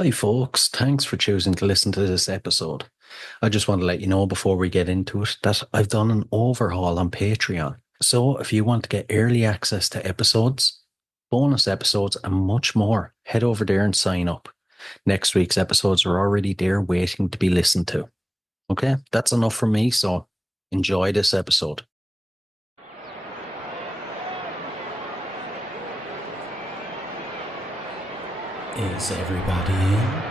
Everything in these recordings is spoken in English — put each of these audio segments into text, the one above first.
Hi, folks. Thanks for choosing to listen to this episode. I just want to let you know before we get into it that I've done an overhaul on Patreon. So if you want to get early access to episodes, bonus episodes, and much more, head over there and sign up. Next week's episodes are already there waiting to be listened to. Okay, that's enough from me, so enjoy this episode. Is everybody in?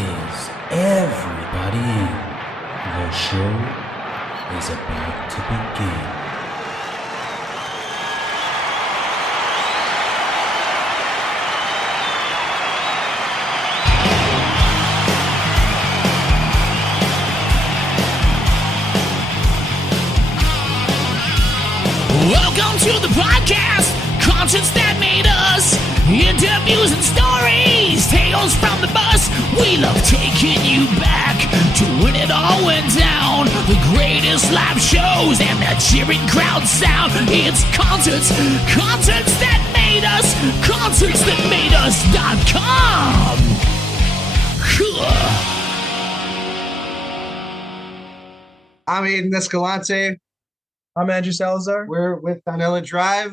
Is everybody in? The show is about to begin. Welcome to the podcast, concerts that made us, interviews and stories, tales from the bus. We love taking you back to when it all went down, the greatest live shows and that cheering crowd sound. It's concerts that made us, concertsthatmadeus.com. I'm Aidan Escalante. I'm Andrew Salazar. We're with Donella Drive.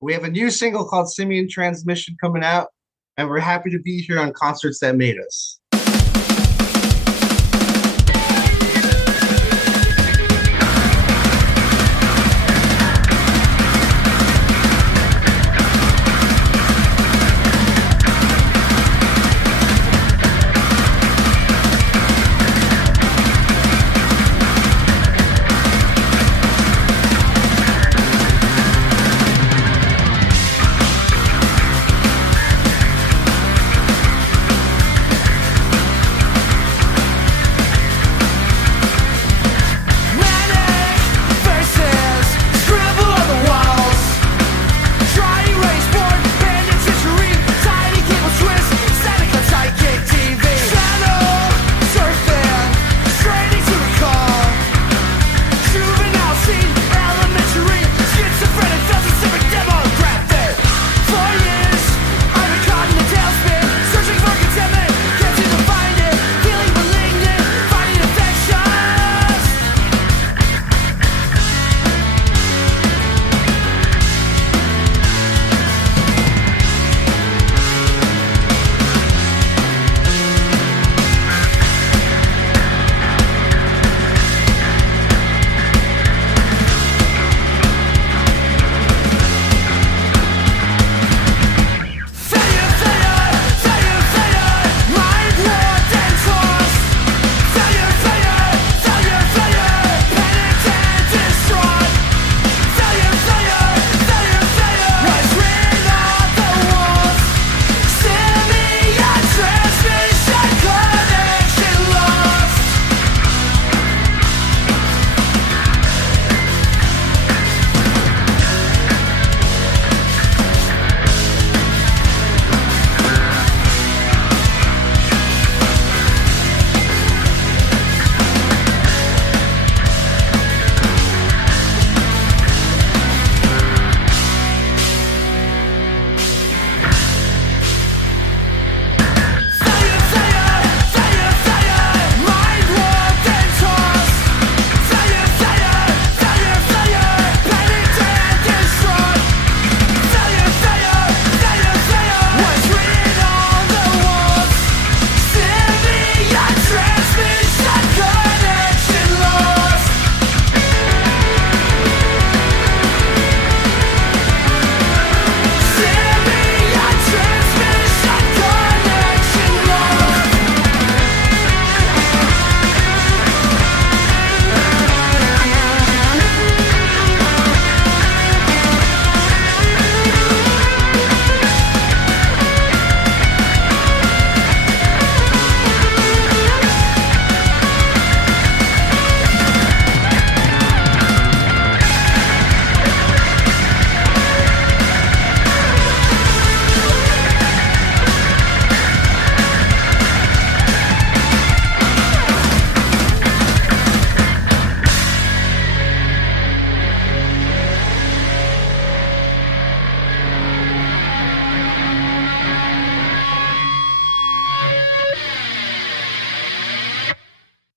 We have a new single called Simian Transmission coming out, and we're happy to be here on Concerts That Made Us.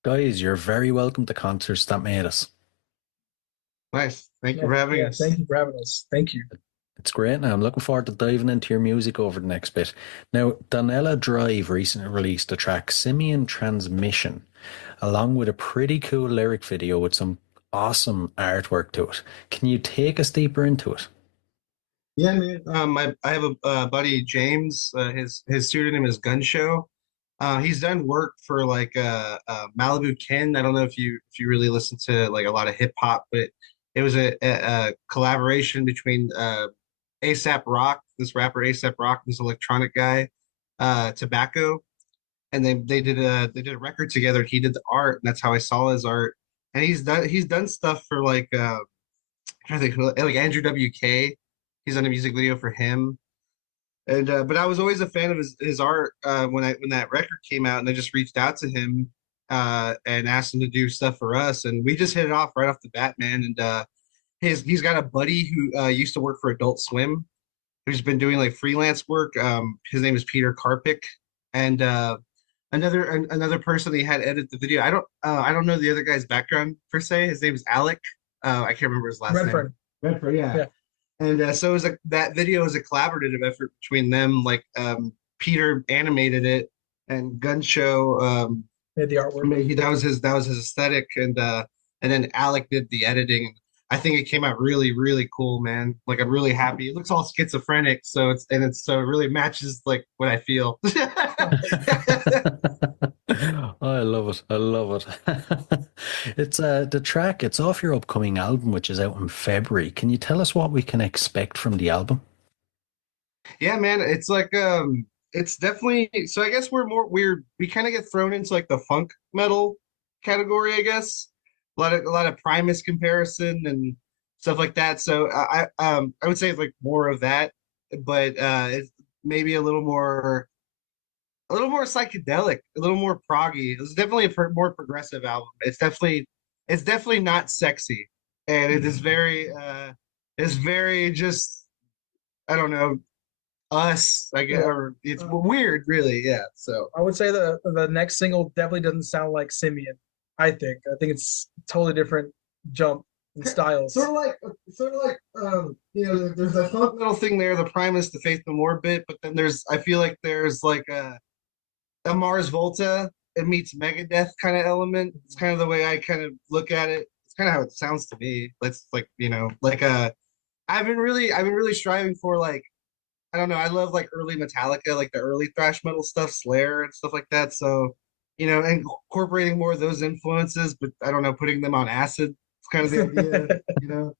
Guys, you're very welcome to Concerts That Made Us. Nice. Thank you for having us. Thank you for having us. Thank you. It's great now. I'm looking forward to diving into your music over the next bit. Now, Donella Drive recently released the track Simian Transmission, along with a pretty cool lyric video with some awesome artwork to it. Can you take us deeper into it? Yeah, man. I have a buddy, James. His pseudonym is Gun Show. He's done work for like Malibu Ken. I don't know if you really listen to like a lot of hip hop, but it was a collaboration between ASAP Rock, this rapper ASAP Rock, this electronic guy, Tobacco, and they did a record together. He did the art, and that's how I saw his art. And he's done stuff for like I think like Andrew WK. He's done a music video for him. And but I was always a fan of his art when that record came out, and I just reached out to him and asked him to do stuff for us, and we just hit it off right off the bat, man. And he's got a buddy who used to work for Adult Swim, who's been doing like freelance work. His name is Peter Karpik, and another person he had edit the video. I don't know the other guy's background per se. His name is Alec. I can't remember his last name. Redford, yeah. And so it was that video was a collaborative effort between them. Like Peter animated it, and Gun Show Made the artwork. That was his aesthetic, and then Alec did the editing. I think it came out really, really cool, man. Like I'm really happy. It looks all schizophrenic, so it really matches like what I feel. I love it. I love it. It's the track. It's off your upcoming album, which is out in February. Can you tell us what we can expect from the album? Yeah, man. It's like it's definitely. So I guess we kind of get thrown into like the funk metal category, I guess. A lot of Primus comparison and stuff like that. So I would say like more of that, but it's maybe a little more psychedelic, a little more proggy. It's definitely a more progressive album. It's definitely not sexy, and it is very it's very just I don't know us. I guess or it's weird, really. Yeah. So I would say the next single definitely doesn't sound like Simian. I think it's totally different jump in styles. Sort of like there's that funk metal thing there, the Primus, the Faith No More bit, but then I feel like there's like a Mars Volta it meets Megadeth kind of element. It's kind of the way I kind of look at it. It's kind of how it sounds to me. It's like I've been really striving for like I don't know. I love like early Metallica, like the early thrash metal stuff, Slayer and stuff like that. So incorporating more of those influences, but I don't know, putting them on acid. It's kind of the idea.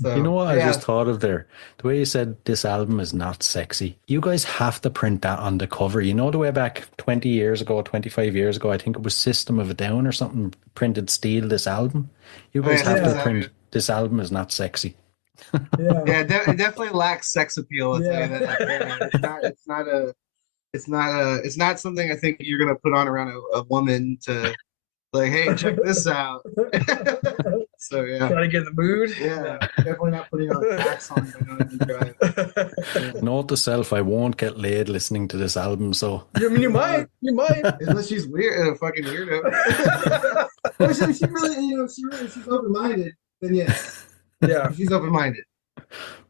So, you know what I just thought of there? The way you said this album is not sexy. You guys have to print that on the cover. You know the way back 20 years ago, 25 years ago, I think it was System of a Down or something printed Steal this album. You guys have to print this album is not sexy. It definitely lacks sex appeal. I'll tell you that. It's not something I think you're gonna put on around a woman to like, hey, check this out. So yeah, trying to get in the mood. Yeah, definitely not putting on tax on drive. Note to self: I won't get laid listening to this album. So you might, unless she's weird, a fucking weirdo. If she really, she's open-minded, then yes. Yeah, she's open-minded.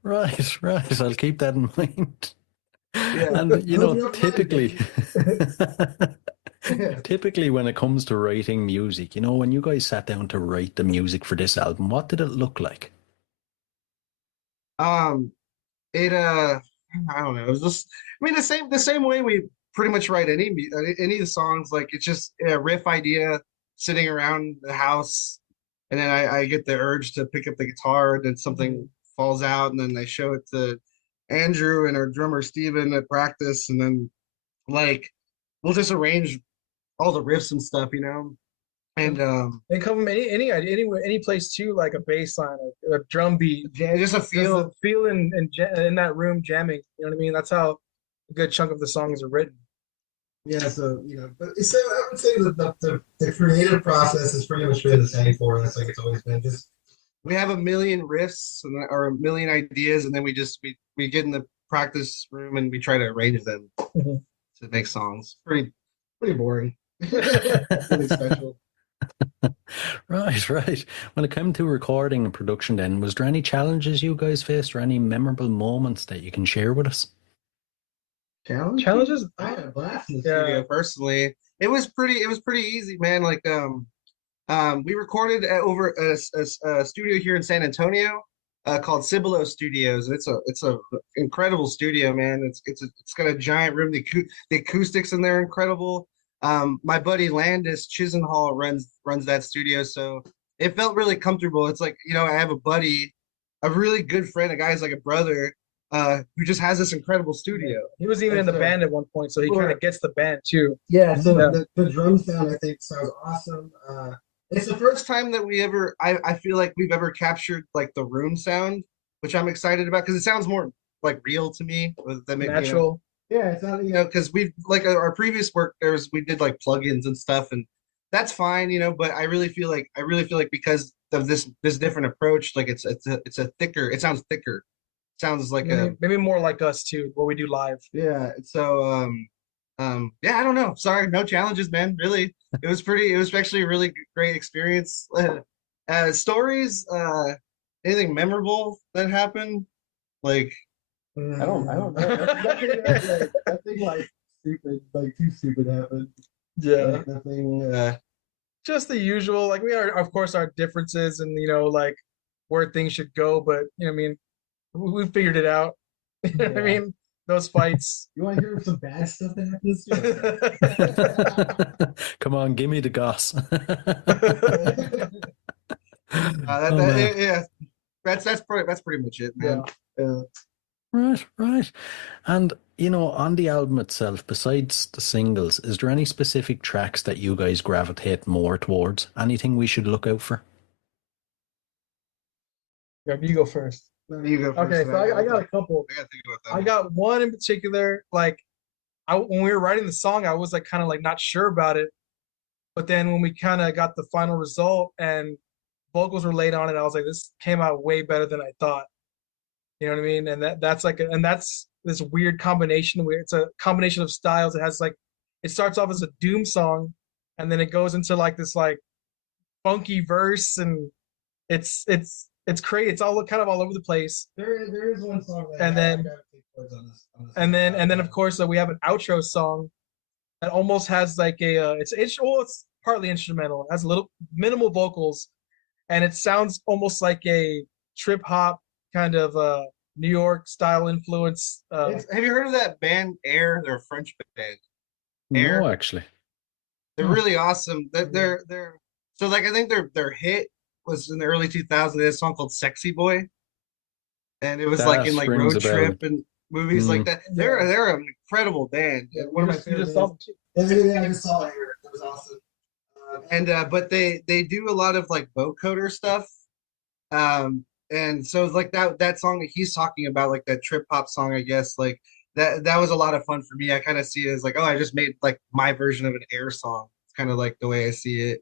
Right. I'll keep that in mind. Yeah. And typically when it comes to writing music, when you guys sat down to write the music for this album, what did it look like? I don't know. It was just, the same way we pretty much write any of the songs. Like it's just a riff idea sitting around the house, and then I get the urge to pick up the guitar, and then something falls out, and then I show it to Andrew and our drummer Steven at practice, and then like we'll just arrange all the riffs and stuff, and they come from any place too, like a bass line, a drum beat, just a feel in that room jamming. You know what I mean? That's how a good chunk of the songs are written. Yeah, so but I would say the creative process is pretty much been the same for us. Like it's always been just we have a million riffs or a million ideas, and then we get in the practice room and we try to arrange them to make songs. Pretty boring. Really special. Right. When it came to recording and production, then was there any challenges you guys faced, or any memorable moments that you can share with us? Challenges? I had a blast in the Yeah. studio personally. It was pretty easy, man. Like we recorded over a studio here in San Antonio called Cibolo Studios. It's a incredible studio, man. It's got a giant room. The acoustics in there are incredible. My buddy Landis Chisenhall runs that studio, so it felt really comfortable. It's like, I have a buddy, a really good friend, a guy who's like a brother, who just has this incredible studio. He was even in the band at one point, so he kind of gets the band too. Yeah, so Yeah. the drum sound I think sounds awesome. It's the first time that I feel like we've ever captured like the room sound, which I'm excited about because it sounds more like real to me. Natural. Yeah, it's not, because we've like our previous work we did like plugins and stuff, and that's fine, but I really feel like because of this different approach, like it's a thicker, it sounds thicker. Sounds like maybe more like us too, what we do live. yeah. So yeah, I don't know. Sorry, no challenges, man. Really. It was actually a really great experience. Stories, anything memorable that happened? Like I don't know. Nothing like stupid, like too stupid happened. Yeah. Like nothing. Just the usual. Like we are, of course, our differences and like where things should go, but I mean, we figured it out. You know what I mean? Those fights. You want to hear some bad stuff that happens? Come on, give me the goss. Yeah, that's pretty much it, man. Yeah. Right. And, on the album itself, besides the singles, is there any specific tracks that you guys gravitate more towards? Anything we should look out for? Yeah, you go first. No, you go first. Okay, so I got a couple. I got to think about that. I got one in particular. Like, when we were writing the song, I was like kind of like not sure about it. But then when we kind of got the final result and vocals were laid on it, I was like, this came out way better than I thought. You know what I mean? And that's this weird combination where it's a combination of styles. It has like, it starts off as a doom song, and then it goes into like this like funky verse, and it's crazy. It's all kind of all over the place. There is one song that And then- I gotta take chords on this And then of course we have an outro song that almost has like a it's partly instrumental. It has a little minimal vocals, and it sounds almost like a trip hop kind of New York style influence. Have you heard of that band Air? They're a French band. Air. No, actually. They're really awesome. They're so like I think their hit was in the early 2000s. They had a song called "Sexy Boy," and it was That like in like rings Road a bell. Trip and movies like that. They're an incredible band. Yeah, One of my you favorite just bands. saw I just saw it here. It was awesome. But they do a lot of like vocoder stuff. And so it's like that song that he's talking about, like that trip hop song, I guess, like that was a lot of fun for me. I kind of see it as like, oh, I just made like my version of an Air song. It's kind of like the way I see it.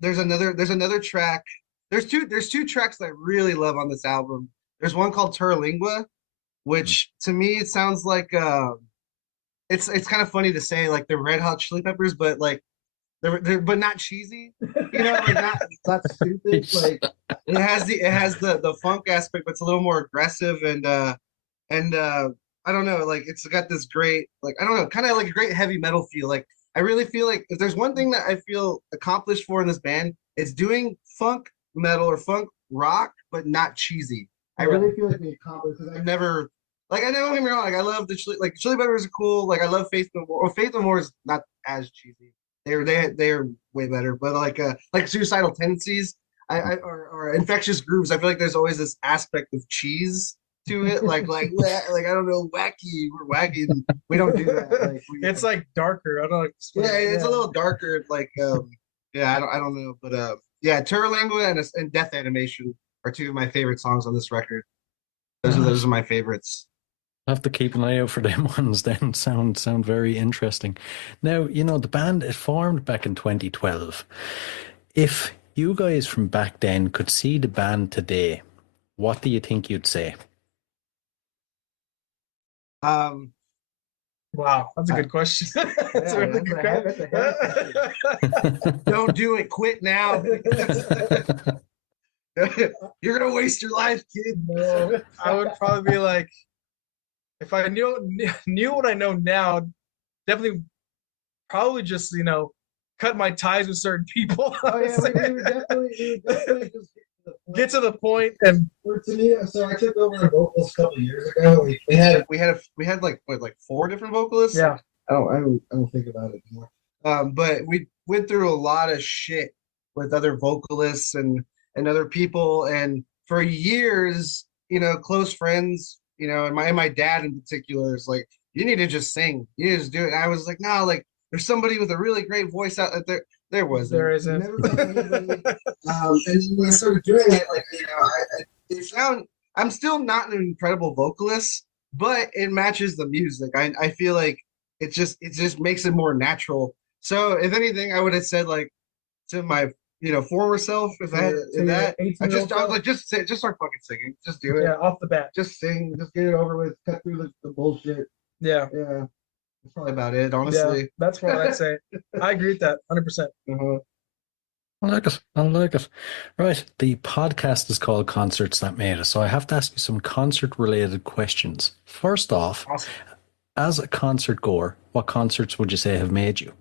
There's another track. There's two tracks that I really love on this album. There's one called Terlingua, which to me it sounds like it's kind of funny to say like the Red Hot Chili Peppers, but like they're but not cheesy, like not stupid. Like it has the funk aspect, but it's a little more aggressive and I don't know, like it's got this great, like I don't know, kind of like a great heavy metal feel. Like I really feel like if there's one thing that I feel accomplished for in this band, it's doing funk metal or funk rock, but not cheesy. I really feel like we accomplished because I've never, like, I don't get me wrong, like I love the Chili Peppers are cool. Like I love Faith No More. Well, Faith No More is not as cheesy. They're way better. But like Suicidal Tendencies, or Infectious Grooves, I feel like there's always this aspect of cheese to it. Like I don't know, wacky. We're wacky. And we don't do that. Like it's like darker. I don't know. Yeah, it's a little darker. Like yeah, I don't know, but yeah, Terlingua and Death Animation are two of my favorite songs on this record. Those are my favorites. I'll have to keep an eye out for them ones then. Sound very interesting. Now, the band, it formed back in 2012. If you guys from back then could see the band today, what do you think you'd say? Wow, that's a good question. That's a really good question. Don't do it. Quit now. You're gonna waste your life, kid. No, I would probably be like, if I knew what I know now, definitely probably just cut my ties with certain people. Oh yeah, we were definitely just get to the point. And to me, so I took over the vocals a couple of years ago. We had like what, like 4 different vocalists. Yeah. I don't think about it anymore. But we went through a lot of shit with other vocalists and other people, and for years, close friends, and my dad in particular is like, you need to just sing, you need to just do it. And I was like, no, like there's somebody with a really great voice out there. There wasn't. There isn't. Never found anybody. And when I started doing it, like I'm still not an incredible vocalist, but it matches the music. I feel like it just makes it more natural. So if anything, I would have said like to my former self, I was like, just start fucking singing, just do it. Yeah, off the bat, just sing, just get it over with, cut through the bullshit. Yeah. That's probably about it, honestly. Yeah, that's what I'd say. I agree with that 100%. I like it. Right. The podcast is called Concerts That Made Us. So I have to ask you some concert-related questions. First off, awesome. As a concert goer, what concerts would you say have made you?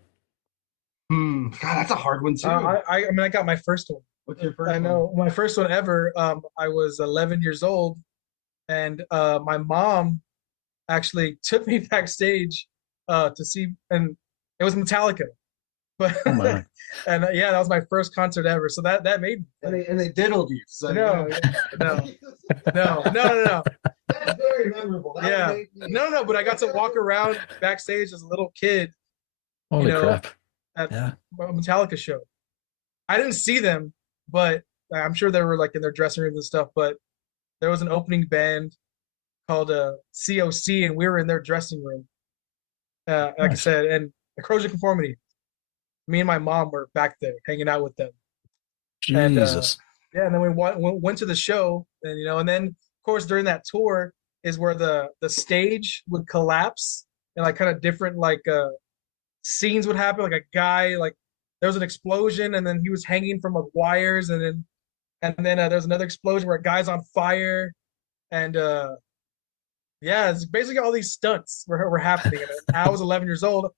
God, that's a hard one too. I mean, I got my first one. What's your first one? I know my first one ever. I was 11 years old, and my mom actually took me backstage to see, and it was Metallica. But Oh, and yeah, that was my first concert ever. So that made me. And they diddled you. So no. That's very memorable. No. But I got to walk around backstage as a little kid. Holy crap! At a Metallica show. I didn't see them, but I'm sure they were like in their dressing rooms and stuff. But there was an opening band called COC, and we were in their dressing room. Like I said, and Corrosion Conformity. Me and my mom were back there hanging out with them. Jesus. And then we went to the show, and and then of course during that tour is where the stage would collapse and like kind of different scenes would happen. Like a guy, like there was an explosion, and then he was hanging from wires, and then there's another explosion where a guy's on fire, and it's basically all these stunts were happening. And I was 11 years old.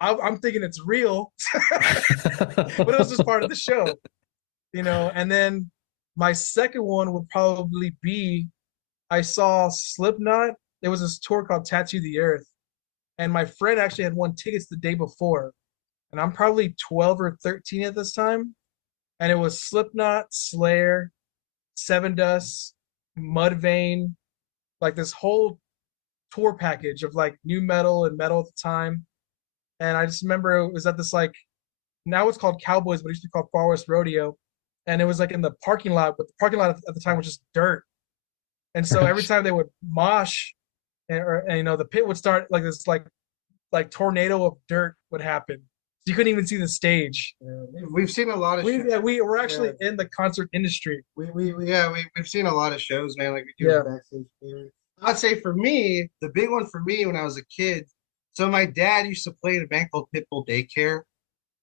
I'm thinking it's real, but it was just part of the show, And then my second one would probably be, I saw Slipknot. There was this tour called Tattoo the Earth, and my friend actually had won tickets the day before, and I'm probably 12 or 13 at this time, and it was Slipknot, Slayer, Seven Dust, Mudvayne, like this whole tour package of like new metal and metal at the time. And I just remember it was at this now it's called Cowboys, but it used to be called Far West Rodeo. And it was like in the parking lot, but the parking lot at the time was just dirt. And so every time they would mosh, and the pit would start like this like tornado of dirt would happen. So you couldn't even see the stage. We've seen a lot of we're actually in the concert industry. We've seen a lot of shows, man, like we do backstage experience. I'd say for me, the big one for me when I was a kid, so my dad used to play in a band called Pitbull Daycare,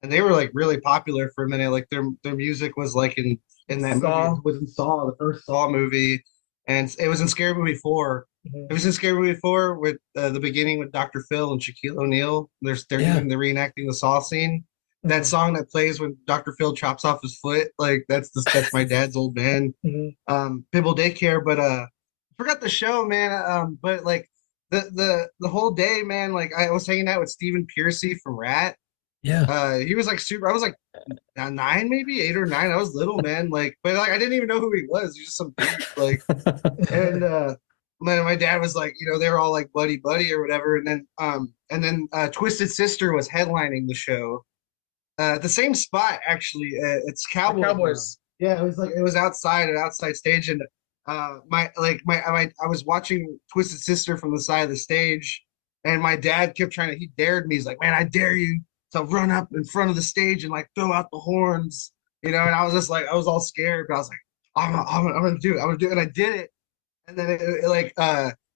and they were like really popular for a minute. Like their music was like in that Saw. movie. It was in Saw, the first Saw movie, and it was in Scary Movie 4. Mm-hmm. It was in Scary Movie 4 with the beginning with Dr. Phil and Shaquille O'Neal. They're reenacting the Saw scene. Mm-hmm. That song that plays when Dr. Phil chops off his foot, like that's my dad's old band. Mm-hmm. Pitbull Daycare, but forgot the show, man. But like the whole day, man, like I was hanging out with Stephen Piercy from Rat. Yeah. He was like super. I was like 9, maybe 8 or 9. I was little, man. Like, but like I didn't even know who he was. He was just some dude, like. And my dad was like, they were all like buddy or whatever. And then Twisted Sister was headlining the show. At the same spot, actually. It's Cowboys. Yeah, it was outside, an outside stage, and I was watching Twisted Sister from the side of the stage, and my dad kept he dared me. He's like, man, I dare you to run up in front of the stage and like throw out the horns, and I was just like, I was all scared, but I was like, I'm gonna do it, and I did it. And then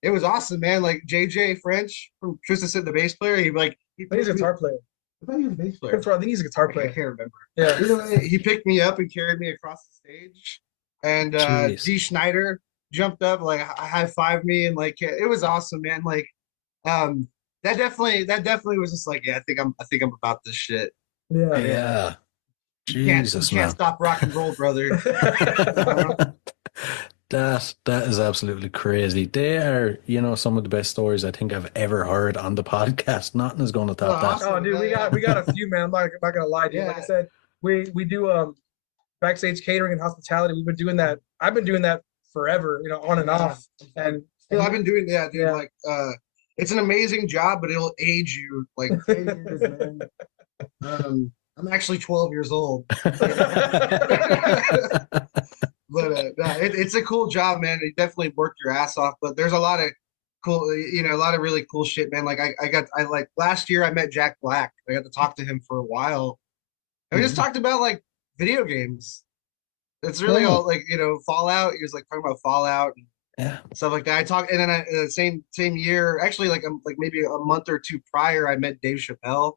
it was awesome, man. Like JJ French from Tristan Sid, the bass player, he I think he's a guitar player. I thought he was a bass player. I think he's a guitar I player. can't remember. Yeah. Either way, he picked me up and carried me across the stage. And Jeez. D Schneider jumped up, like high-fived me, and like it was awesome, man. Like that definitely was just like, yeah, I think I'm about this shit. Yeah. You can't Jesus, man. stop rock and roll, brother. That is absolutely crazy. They are, some of the best stories I think I've ever heard on the podcast. Nothing is going to top that. Oh, dude, we got a few, man. I'm not gonna lie, dude. Yeah. Like I said, we do backstage catering and hospitality. We've been doing that. I've been doing that forever, on and off. And I've been doing that, dude. Yeah. Like it's an amazing job, but it'll age you like 10 years, man. I'm actually 12 years old. But no, it's a cool job, man. You definitely work your ass off, but there's a lot of cool, a lot of really cool shit, man. Like I like last year I met Jack Black. I got to talk to him for a while. And we just talked about like video games. It's really all like, Fallout. He was like talking about Fallout and stuff like that. I talked, and then same year, actually like maybe a month or two prior, I met Dave Chappelle.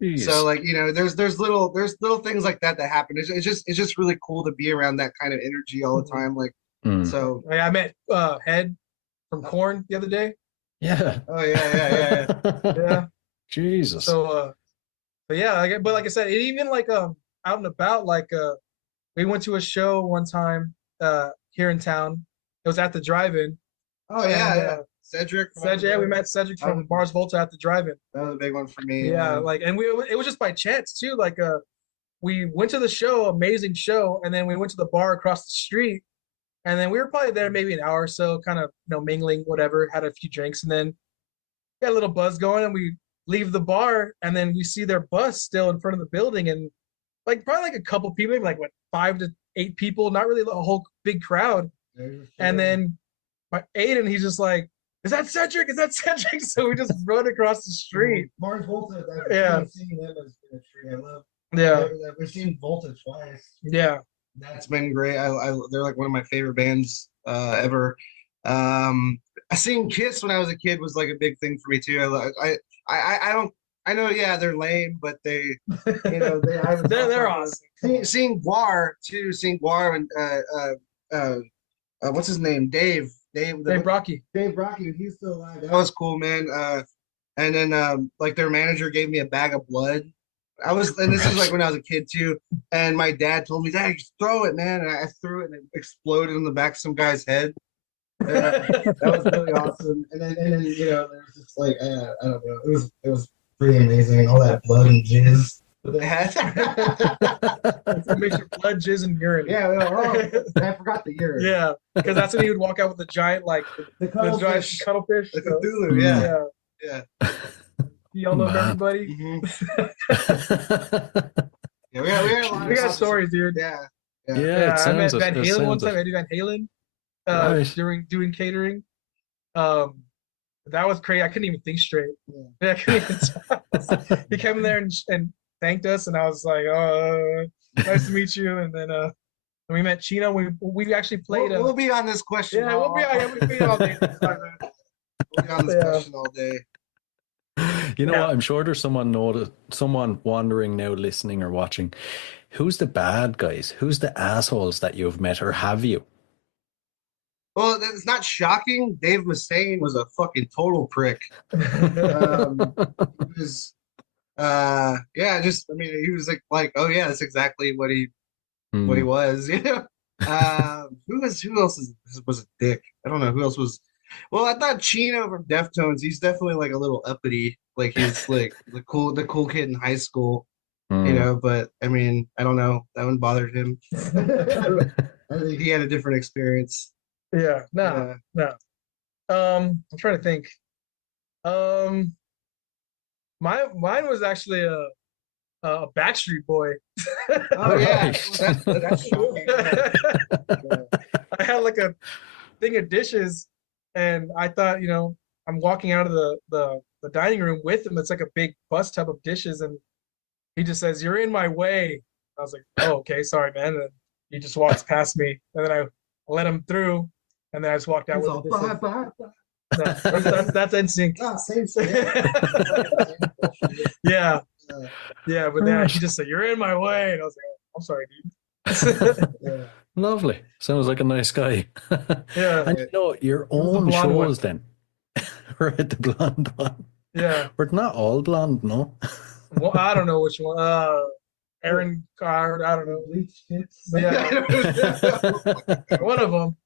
Jeez. So like, there's little things like that happen. It's just really cool to be around that kind of energy all the time. Like, so I met Head from Korn the other day. Yeah. Oh yeah. Yeah. Jesus. So but yeah, but like I said, it even like out and about, like we went to a show one time here in town. It was at the drive-in. Oh yeah. Cedric, we met Cedric from Mars Volta at the drive-in. That was a big one for me. Yeah, like, and it was just by chance too. Like, we went to the show, amazing show, and then we went to the bar across the street, and then we were probably there maybe an hour or so, kind of mingling, whatever, had a few drinks, and then got a little buzz going, and we leave the bar, and then we see their bus still in front of the building, and like probably like a couple people, maybe like 5 to 8 people, not really a whole big crowd, and then Aidan, he's just like, is that Cedric? Is that Cedric? So we just run across the street. Mars Volta. Yeah. I've seen them as a tree. I love. Yeah. We've seen Volta twice. Yeah. That's been great. They're like one of my favorite bands ever. I seen Kiss when I was a kid was like a big thing for me too. I know, yeah, they're lame, but they, they're awesome. Seeing Guar too. Seeing Guar and what's his name? Dave Brocky. Dave Brocky, he's still alive. That was cool, man. And then like their manager gave me a bag of blood. And this is like when I was a kid too. And my dad told me, "Dad, just throw it, man." And I threw it, and it exploded in the back of some guy's head. That was really awesome. And then there was just like I don't know, it was pretty amazing. All that blood and jizz. It makes your blood, jizz, and urine. Yeah, I forgot the urine. Yeah, because that's when he would walk out with the giant, like the giant cuttlefish. The Cthulhu, yeah. Y'all know everybody. Yeah, we had a lot. We got stories, dude. Yeah. I met Van Halen one time. I did Van Halen during doing catering. That was crazy. I couldn't even think straight. Yeah, I couldn't even talk. He came in there and thanked us, and I was like, "Oh, nice to meet you." And then we met Chino. We actually played. We'll be on this question. Yeah, we'll be all day. We'll be on this question all day. You know what? I'm sure there's someone wandering now, listening or watching. Who's the bad guys? Who's the assholes that you've met, or have you? Well, it's not shocking. Dave Mustaine was a fucking total prick. He was, he was like, oh yeah, that's exactly what he was. Who else was a dick? I don't know who else was. Well, I thought Chino from Deftones. He's definitely like a little uppity. Like he's like the cool kid in high school. But I mean, I don't know. That one bothered him. I think he had a different experience. Yeah, no. I'm trying to think. Mine was actually a Backstreet Boy. Oh yeah, that's shocking. I had like a thing of dishes, and I thought, I'm walking out of the dining room with him. It's like a big bus tub of dishes, and he just says, "You're in my way." I was like, "Oh, okay, sorry, man." And he just walks past me, and then I let him through. And then I just walked out with bye. No, that's NSYNC. Ah, same. Yeah, Uh, yeah, but Right. he just said, "You're in my way," and I was like, oh, "I'm sorry, dude." yeah. Lovely. Sounds like a nice guy. Yeah, And your it was the own blonde one. shows then. Right, the blonde one. Yeah. We're not all blonde, no? Well, I don't know which one. Aaron Carr. I don't know. Bleach tits. Yeah, one of them.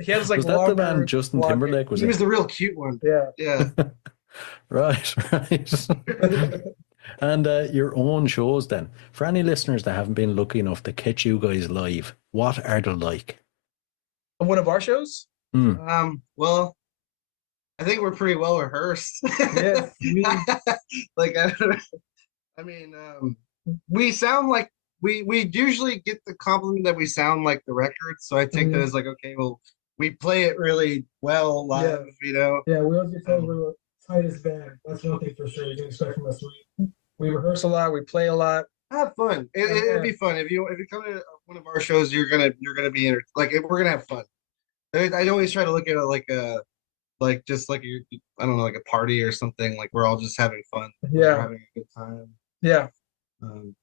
He had this like Was that the longer man Justin blonde hair. Timberlake was He was in? the real cute one. Yeah. Yeah. Right, right. And your own shows then. For any listeners that haven't been lucky enough to catch you guys live, what are they like? One of our shows. Well, I think we're pretty well rehearsed. Yeah. Like I mean, we sound like we usually get the compliment that we sound like the record, so I take that as like, okay, well, we play it really well live, you know. Yeah, we always get told we're the tightest band. That's one thing for sure. You can expect from us. We rehearse a lot. We play a lot. Have fun. It'd be fun if you come to one of our shows. You're gonna be we're gonna have fun. I always try to look at it like a just like I don't know, like a party or something. Like we're all just having fun. Yeah, we're having a good time. Yeah. Um,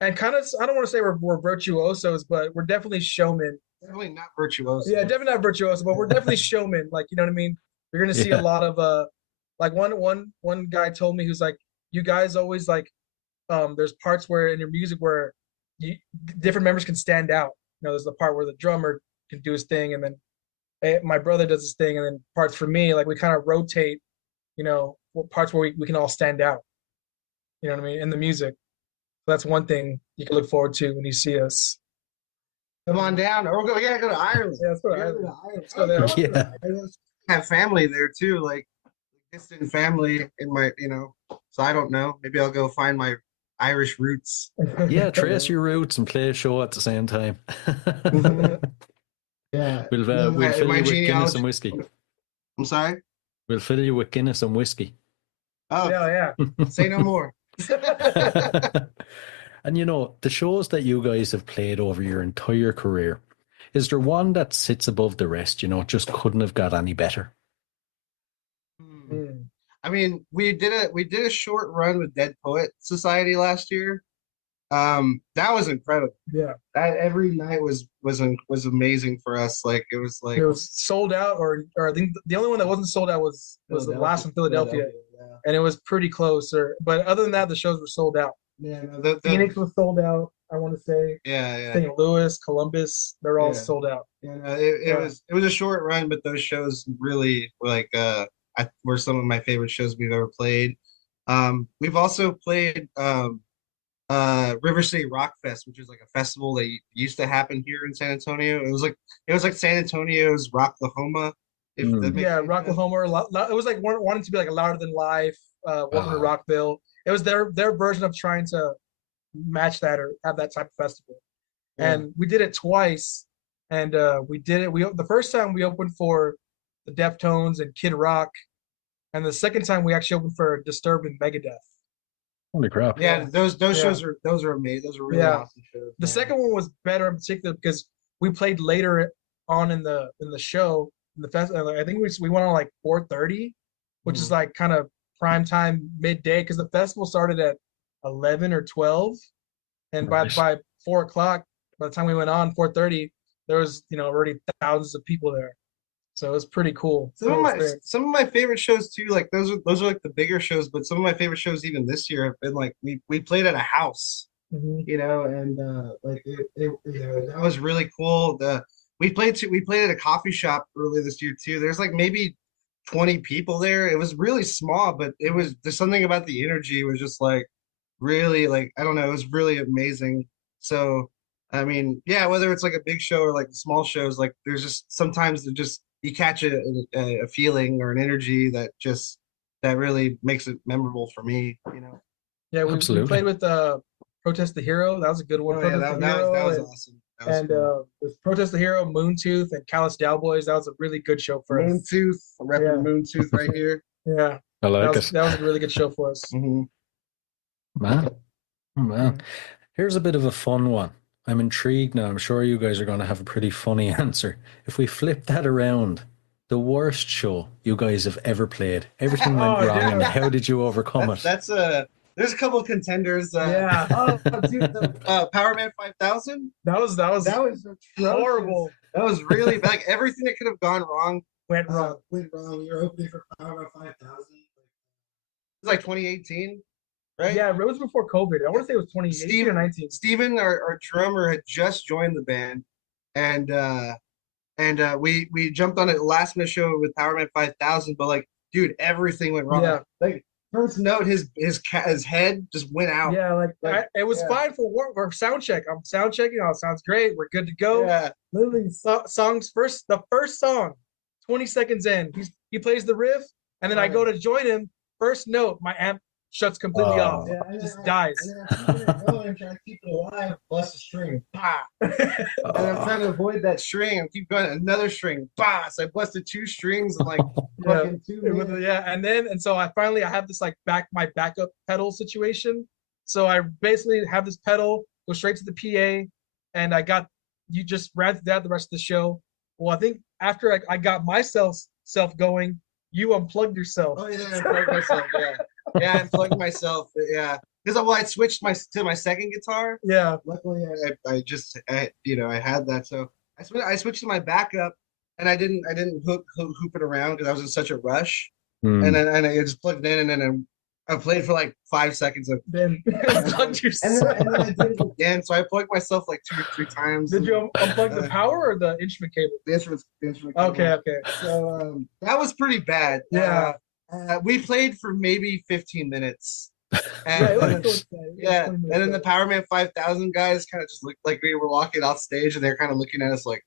And kind of, I don't want to say we're virtuosos, but we're definitely showmen. Definitely not virtuoso. Yeah, definitely not virtuoso, but we're definitely showmen. Like, you know what I mean? You're gonna see a lot of like one guy told me, who's like, you guys always like, there's parts where in your music where different members can stand out. You know, there's the part where the drummer can do his thing, and then my brother does his thing, and then parts for me, like we kind of rotate. You know, parts where we can all stand out. You know what I mean? In the music. That's one thing you can look forward to when you see us. Come on down. Or we gotta go to Ireland. Yeah, let's go to Ireland. Let's go there. Yeah. I have family there too, like distant family in my, so I don't know. Maybe I'll go find my Irish roots. Yeah, trace your roots and play a show at the same time. Yeah. We'll fill you with Guinness and whiskey. I'm sorry? We'll fill you with Guinness and whiskey. Oh, yeah. Say no more. And the shows that you guys have played over your entire career, is there one that sits above the rest? Just couldn't have got any better. I mean, we did a short run with Dead Poet Society last year. That was incredible. Yeah, that every night was amazing for us. Like it was sold out, or I think the only one that wasn't sold out was the last in Philadelphia. Yeah. And it was pretty close. But other than that, the shows were sold out. Yeah, no, Phoenix was sold out, I want to say. Yeah. St. Louis, Columbus, they're all sold out. Yeah, no, it was a short run, but those shows really were some of my favorite shows we've ever played. We've also played River City Rock Fest, which is like a festival that used to happen here in San Antonio. It was like San Antonio's Rocklahoma. Rocklahoma. It was like wanting to be like a louder than life. Welcome to Rockville. It was their version of trying to match that or have that type of festival. Yeah. And we did it twice, and we did it. The first time we opened for the Deftones and Kid Rock, and the second time we actually opened for Disturbed and Megadeth. Holy crap! Yeah, those shows are amazing. Those are really awesome shows. The second one was better in particular because we played later on in the show in the festival. I think we went on like 4:30, which is like kind of prime time midday, because the festival started at 11 or 12, and by 4 o'clock, by the time we went on 4:30, there was already thousands of people there. So it was pretty cool. Some of my favorite shows too, like those are like the bigger shows, but some of my favorite shows even this year have been like we played at a house, and like that was really cool. We played at a coffee shop earlier this year too. There's like maybe 20 people there. It was really small, but there's something about the energy was just like really, like, I don't know, it was really amazing. So I mean, yeah, whether it's like a big show or like small shows, like there's just sometimes you catch a feeling or an energy that really makes it memorable for me, Yeah, we played with Protest the Hero. That was a good one. That was awesome. With Protest the Hero, Moontooth, and Callous Cowboys. That was a really good show for us. Moontooth, repping Moontooth right here. Yeah, I like it. That was a really good show for us. Man. Here's a bit of a fun one. I'm intrigued now. I'm sure you guys are going to have a pretty funny answer. If we flip that around the worst show you guys have ever played. Everything went Oh, wrong, and dude. how did you overcome it? That's there's a couple of contenders. Yeah. Oh, dude, the Power Man 5000. That was That was atrocious. horrible. That was really bad. Like everything that could have gone wrong Went wrong. went wrong. We were opening for Power Man 5000. It was like 2018, right? Yeah, it was before COVID. I want to say it was 2018 or 19. Steven, our drummer, had just joined the band, and we jumped on a last minute show with Power Man 5000. But like, dude, everything went wrong. Yeah. Like first note, his head just went out. Yeah, it was fine for sound check. I'm sound checking. Oh, sounds great. We're good to go. Yeah. Literally, the first song, 20 seconds in, he plays the riff, and then I go to join him. First note, my amp shuts completely off. Yeah, Just dies. And then I'm trying to keep it alive, bust a string, bah. And I'm trying to avoid that string and keep going. Another string, bah. So I busted 2 strings in like fucking 2 minutes. Yeah, and so I have this like my backup pedal situation. So I basically have this pedal go straight to the PA, and you just ran through that the rest of the show. Well, I think after I got myself going, you unplugged yourself. Oh yeah, I unplugged myself. Yeah, I unplugged myself. Yeah, because I switched to my second guitar. Yeah. Luckily, I had that, so I switched to my backup, and I didn't hoop it around because I was in such a rush, and I just plugged it in, and then I played for like 5 seconds of then unplugged yourself. And then I did it again, so I plugged myself like 2 or 3 times. Did you unplug the power or the instrument cable? The instrument cable. Okay. So that was pretty bad. Yeah. We played for maybe 15 minutes. And, and then the Power Man 5000 guys kind of just looked like we were walking off stage, and they're kind of looking at us like,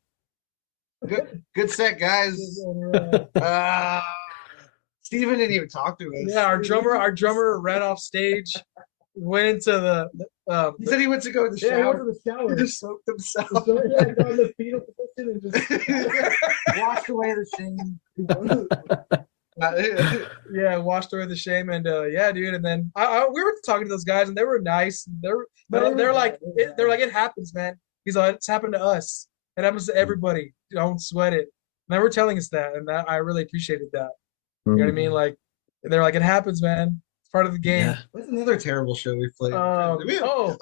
good set, guys. Steven didn't even talk to us. Yeah, our drummer ran off stage, went into the. He said he went to go to the shower. Yeah, he went to the shower. He just soaked himself. So, yeah, got in the fetal position and just washed away the shame. Yeah, washed away the shame, and yeah, dude. And then we were talking to those guys, and they were nice. They're like it happens, man. He's like, it's happened to us. It happens to everybody. Don't sweat it. And they were telling us that, and I really appreciated that. You know what I mean? Like they're like, it happens, man. It's part of the game. Yeah. What's another terrible show we played? The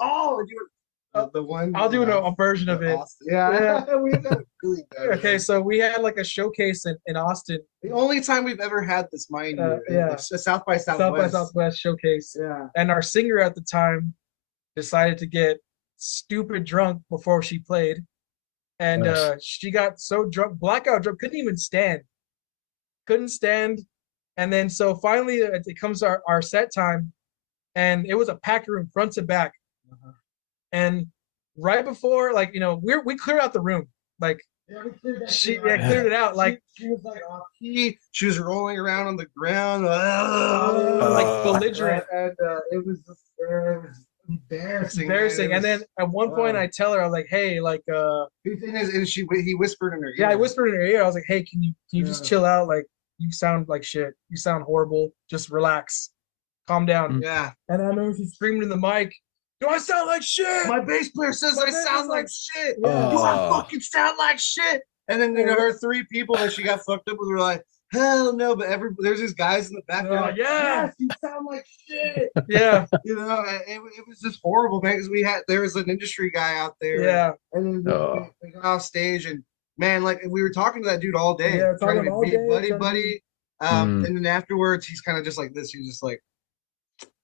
one. I'll do a version of it. Austin. Yeah. We had that really bad. Okay, so we had like a showcase in Austin. The only time we've ever had this, mind you, yeah. South by Southwest. South by Southwest showcase. Yeah. And our singer at the time decided to get stupid drunk before she played, and she got so drunk, blackout drunk, couldn't stand. And then so finally it comes our set time, and it was a packed room front to back. And right before, like, we cleared out the room, like she cleared it out, like she was like off key, she was rolling around on the ground, like belligerent, and it was embarrassing. And then at one point I tell her, I was like, hey, like he whispered in her ear. Yeah, I whispered in her ear. I was like, hey, can you just chill out? Like, you sound like shit. You sound horrible. Just relax. Calm down. Yeah. And I remember she screamed in the mic, do I sound like shit? My bass player says I sound like shit. Yeah. Do I fucking sound like shit? And then her 3 people that she got fucked up with were like, hell no, but there's these guys in the back. Like, yes, you sound like shit. Yeah. It was just horrible, man, because there was an industry guy out there. Yeah. And then they got off stage, and man, like we were talking to that dude all day. Yeah, trying to be buddy. Mm. And then afterwards he's kind of just like this. He's just like,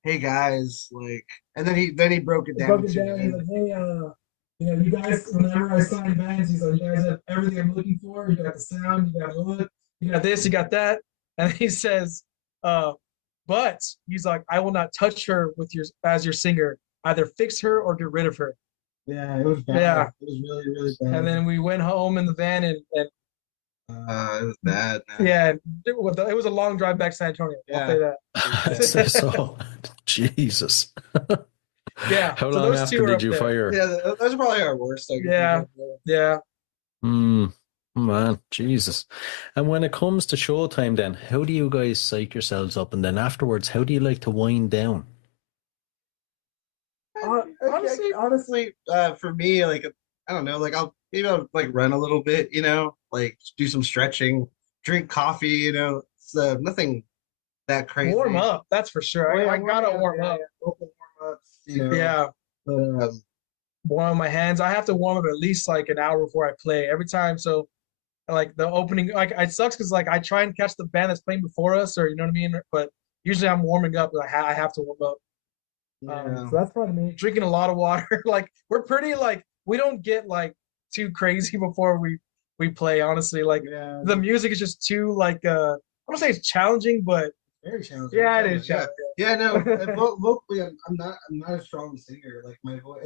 hey guys, like, and then he broke it down. He's like, hey, you guys, whenever I sign bands, he's like, you guys have everything I'm looking for. You got the sound, you got the look, you got this, you got that. And he says, but he's like, I will not touch her as your singer. Either fix her or get rid of her. Yeah, it was bad. Yeah. It was really, really bad. And then we went home in the van, and it was bad, man. Yeah, it was a long drive back to San Antonio. I'll say that. So, Jesus. Yeah. How long after did you fire? Yeah, those are probably our worst. Yeah. Man, Jesus. And when it comes to showtime, then how do you guys psych yourselves up, and then afterwards, how do you like to wind down? Honestly, for me, like, I don't know, like I'll like run a little bit, like do some stretching, drink coffee. It's nothing that crazy. Warm up, that's for sure. I gotta warm up. Local warm-ups, Yeah, But, warm my hands. I have to warm up at least like an hour before I play every time. So like the opening, like it sucks because like I try and catch the band that's playing before us, or you know what I mean. But usually I'm warming up. I have to warm up. yeah. So that's probably me. Drinking a lot of water. Like we're pretty like we don't get like too crazy before we play. Honestly, like the music is just too like I don't say it's challenging, but Very challenging. yeah, it is challenging. Yeah, no. Vocally, I'm not a strong singer. Like my voice,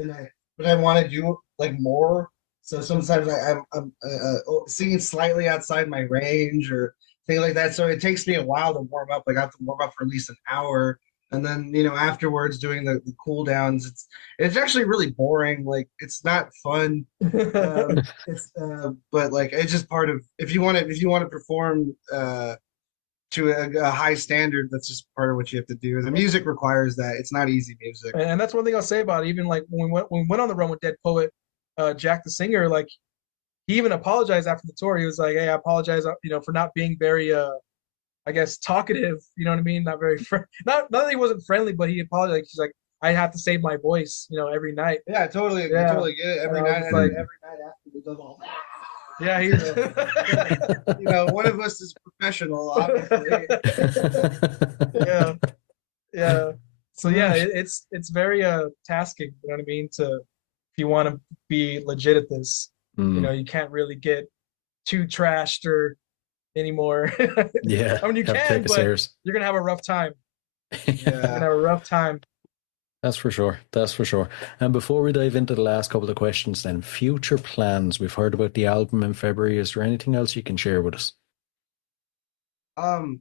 but I want to do like more. So sometimes I'm singing slightly outside my range or things like that. So it takes me a while to warm up. Like I have to warm up for at least an hour, and then afterwards doing the cool downs. It's actually really boring. Like it's not fun. But like it's just part of if you want to perform to a high standard, that's just part of what you have to do. The music requires that. It's not easy music. And that's one thing I'll say about it. Even like when we went on the run with Dead Poet, Jack the singer, like he even apologized after the tour. He was like, "Hey, I apologize, for not being very, I guess, talkative. You know what I mean? Not very not that he wasn't friendly, but he apologized. Like, he's like, I have to save my voice, every night. Yeah, I totally get it. Every night after the double. Yeah, he's one of us is professional, obviously. yeah. So yeah, it's very tasking. You know what I mean? If you want to be legit at this, you can't really get too trashed or anymore. Yeah, I mean you can, but you're gonna have a rough time. Yeah, you're gonna have a rough time. That's for sure. And before we dive into the last couple of questions, then future plans. We've heard about the album in February. Is there anything else you can share with us?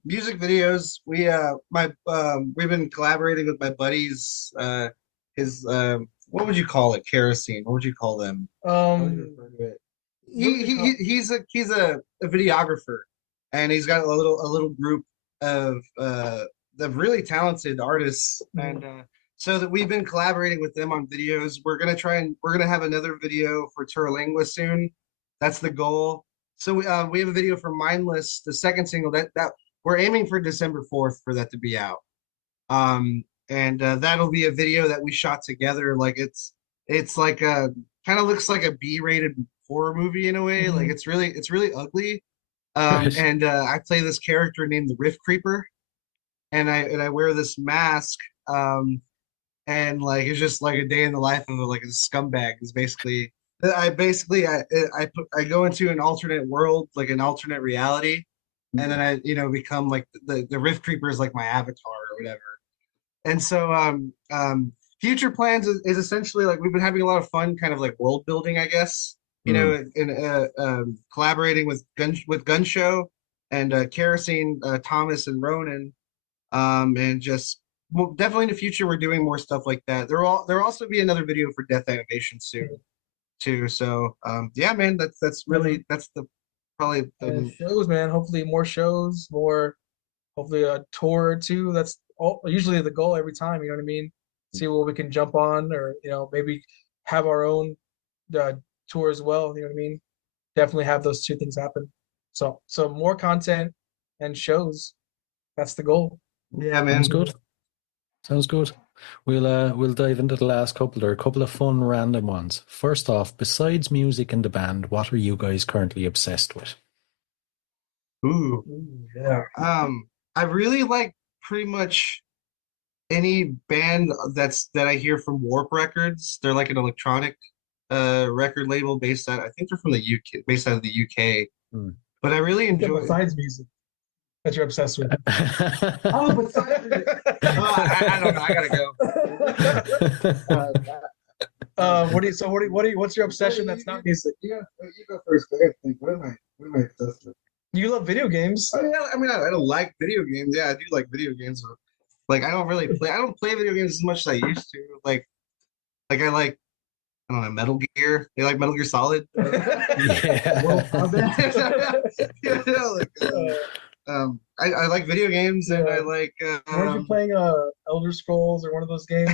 Music videos. We've been collaborating with my buddies. His what would you call it? Kerosene. What would you call them? He's a videographer, and he's got a little group of really talented artists, and so that we've been collaborating with them on videos. We're gonna have another video for Terlingua soon. That's the goal. So we have a video for Mindless, the second single that we're aiming for December 4th for that to be out. And that'll be a video that we shot together. Like it's like a kind of looks like a B-rated horror movie in a way. Like it's really ugly. And I play this character named the Riff Creeper, and I wear this mask. And like it's just like a day in the life of a scumbag. Is basically I go into an alternate world, like an alternate reality, and then I become like the Rift Creeper is like my avatar or whatever. And so future plans is essentially like we've been having a lot of fun, kind of like world building, I guess. In collaborating with Gun Show and Kerosene, Thomas and Ronan, and just. Well, definitely in the future we're doing more stuff like that. There'll also be another video for Death Animation soon, too. So yeah, man, that's probably the shows, man. Hopefully more shows, hopefully a tour or two. That's usually the goal every time. You know what I mean? See what we can jump on, or maybe have our own tour as well. You know what I mean? Definitely have those two things happen. So more content and shows. That's the goal. Yeah, man. Sounds good. We'll dive into the last couple. There are a couple of fun random ones. First off, besides music and the band, what are you guys currently obsessed with? Ooh, yeah. I really like pretty much any band that I hear from Warp Records. They're like an electronic record label based out. I think they're from the UK, based out of the UK. But I really enjoy besides music that you're obsessed with. Oh, besides music. I don't know. I gotta go. What's your obsession that's not music? Yeah, you go first. I gotta think. What am I obsessed with? You love video games. Oh, yeah, I mean, I don't like video games. Yeah, I do like video games, but like I don't play video games as much as I used to. Like I like, I don't know, Metal Gear. You like Metal Gear Solid? Yeah. I like video games and I Yeah. like Weren't you playing Elder Scrolls or one of those games?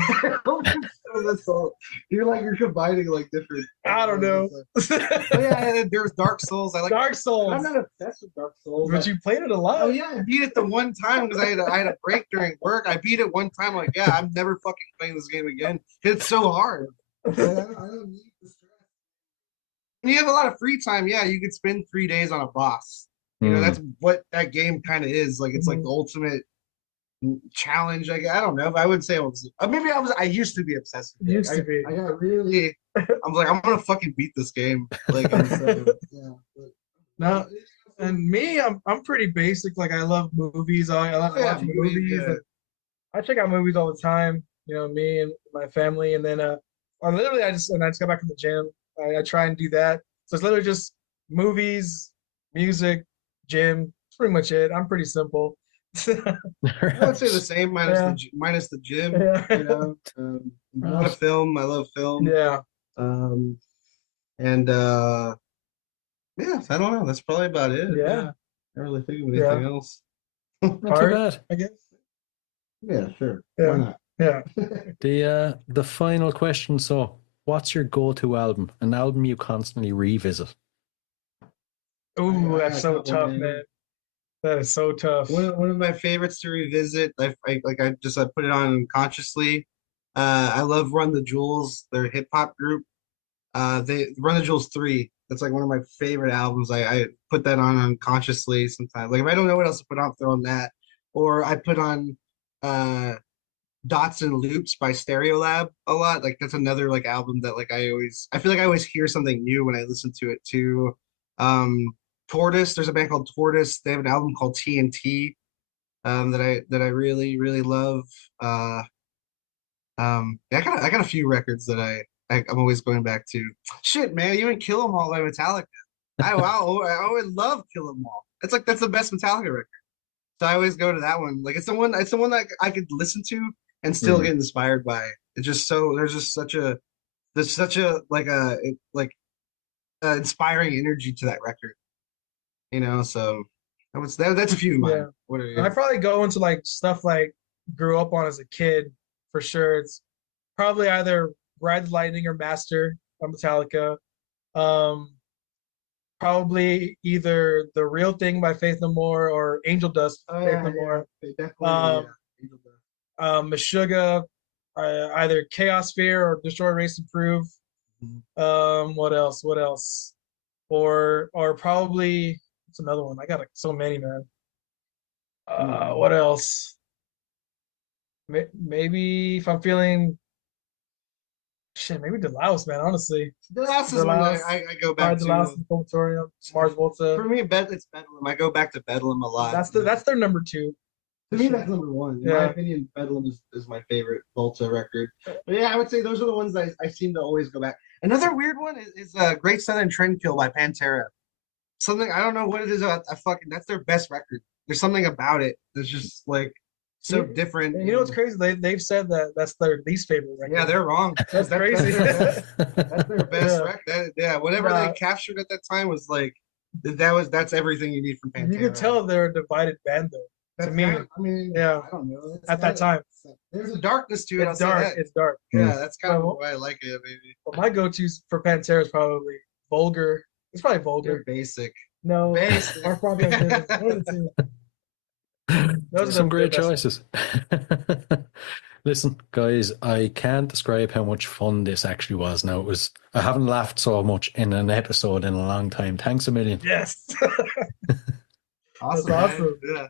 you're combining like different. I don't know. Oh yeah, there's Dark Souls. I like Dark Souls. I'm not obsessed with Dark Souls. But you played it a lot. Oh yeah, I beat it the one time because I had a break during work. I beat it one time. Like, yeah, I'm never fucking playing this game again. It's so hard. I don't need the stress. When you have a lot of free time, yeah, you could spend 3 days on a boss. You know, that's what that game kind of is. Like, it's like the ultimate challenge. Like, I don't know. If I wouldn't say I was. Maybe I was. I used to be obsessed with it. Used to be. I got really. I'm like, I'm gonna fucking beat this game. Like, yeah. No. And me, I'm pretty basic. Like, I love movies. I love watching movies. Yeah. I check out movies all the time. You know, me and my family, and then I just go back to the gym. I try and do that. So it's literally just movies, music, gym. That's pretty much it. I'm pretty simple. I would say the same minus the gym. Yeah. You know, a lot of film. I love film. Yeah. And yeah, I don't know. That's probably about it. Yeah. I don't really think of anything else. Not too Art, bad. I guess. Yeah, sure. Yeah. Why not? Yeah. The final question. So, what's your go-to album? An album you constantly revisit? Ooh, that's so got one, tough, man. man. That is so tough. One of my favorites to revisit. I put it on consciously. I love Run the Jewels. They're a hip hop group. They Run the Jewels 3. That's like one of my favorite albums. I put that on unconsciously sometimes. Like if I don't know what else to put on, I'll throw on that. Or I put on Dots and Loops by Stereolab a lot. Like that's another like album that like I feel like I always hear something new when I listen to it too. Tortoise, there's a band called Tortoise. They have an album called TNT that I really really love. I got a few records that I'm always going back to. Shit, man, even Kill 'Em All by Metallica. I would love Kill 'Em All. That's the best Metallica record. So I always go to that one. Like it's the one that I could listen to and still get inspired by. It's just so there's such a inspiring energy to that record. You know, so that's a few of mine. Yeah. What are you? I probably go into like stuff like grew up on as a kid for sure. It's probably either Ride the Lightning or Master by Metallica. Probably either The Real Thing by Faith No More or Angel Dust by Faith No More. Angel Dust. Meshuggah, either Chaos Sphere or Destroy Race and Prove. What else? Or probably what's another one? I got so many, man. What else? Maybe if I'm feeling maybe Delouse, man. Honestly, Delouse is one I go back to. Delouse and Comatorium, Mars Volta. For me, it's Bedlam. I go back to Bedlam a lot. That's their number 2. To me, that's number 1. In my opinion, Bedlam is my favorite Volta record. But yeah, I would say those are the ones I seem to always go back. Another weird one is Great Southern Trendkill by Pantera. Something I don't know what it is about. That's their best record. There's something about it that's just like so different. You know what's crazy? They've said that's their least favorite record. Yeah, they're wrong. That's crazy. That's their best record. Whatever they captured at that time was like that's everything you need from Pantera. You could tell they're a divided band though. To me, I don't know. At that time, there's a darkness to it. It's dark. It's dark. Yeah, that's kind of why I like it, maybe. Well, my go-tos for Pantera is probably Vulgar. It's probably Vulgar. They're basic. No, Basic. or probably one of the two. Those are Some great best. choices. Listen, guys, I can't describe how much fun this actually was. Now, I haven't laughed so much in an episode in a long time. Thanks a million. Yes. Awesome. That's awesome. Yeah.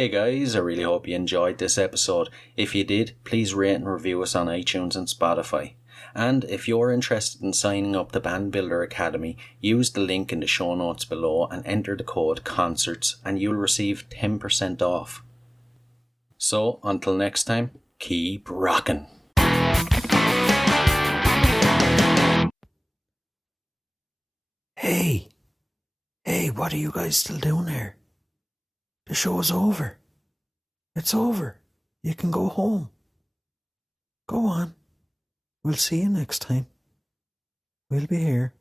Hey guys, I really hope you enjoyed this episode. If you did, please rate and review us on iTunes and Spotify. And if you're interested in signing up to Band Builder Academy, use the link in the show notes below and enter the code CONCERTS and you'll receive 10% off. So, until next time, keep rocking. Hey, what are you guys still doing here? The show's over. It's over. You can go home. Go on. We'll see you next time. We'll be here.